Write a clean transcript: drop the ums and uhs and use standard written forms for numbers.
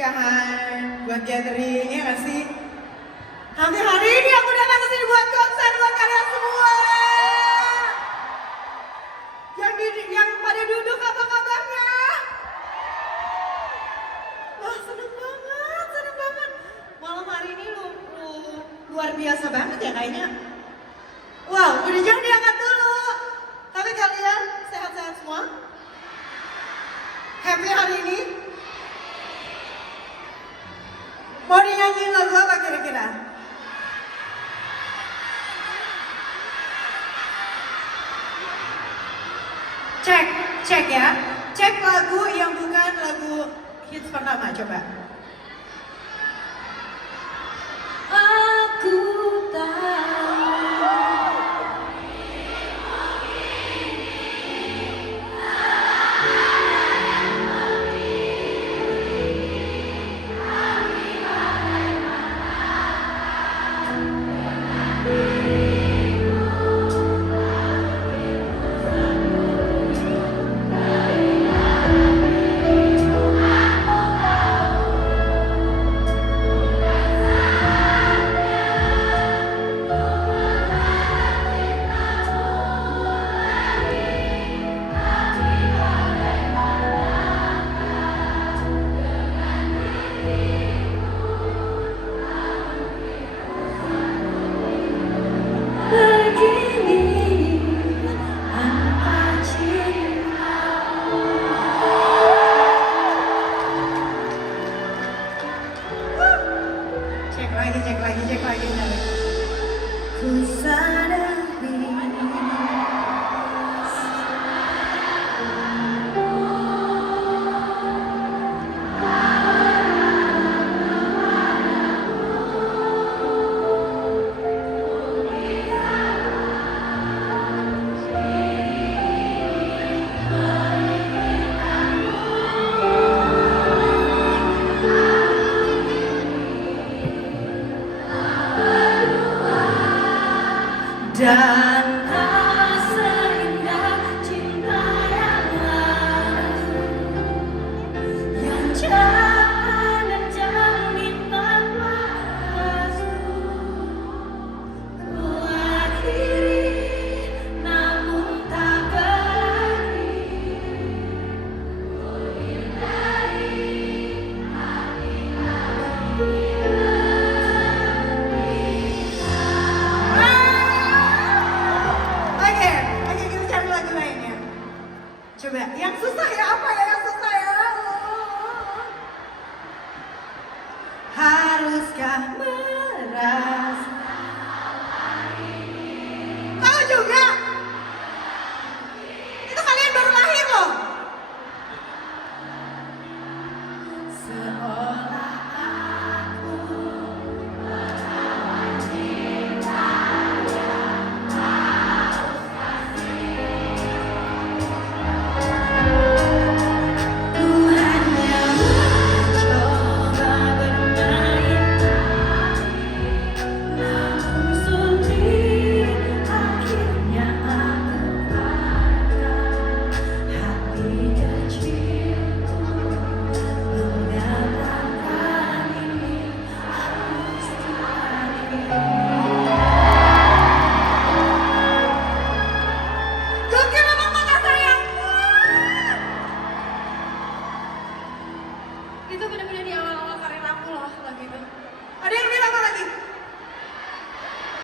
pernikahan, buat gathering, ya gak sih? Tapi hari ini aku datang ke sini buat konser buat kalian semua. Yang pada duduk apa kabarnya? Wah seneng banget. Malam hari ini lu luar biasa banget ya kayaknya. Wow, udah jangan diangkat dulu. Tapi kalian sehat-sehat semua? Happy hari ini? Mau dinyanyiin lagu apa kira-kira? Cek ya. Cek lagu yang bukan lagu hits pertama, coba. Aku tahu. Cek lagi. Ku sadari. Dan tak seindah cinta yang lalu, yang jalan dan jamin tanpa restu. Ku akhiri namun tak berani, ku hindari hati-hati. Coba, yang susah ya, apa ya yang susah ya? Haruskah merasa? Kamu juga? Itu kalian baru lahir loh.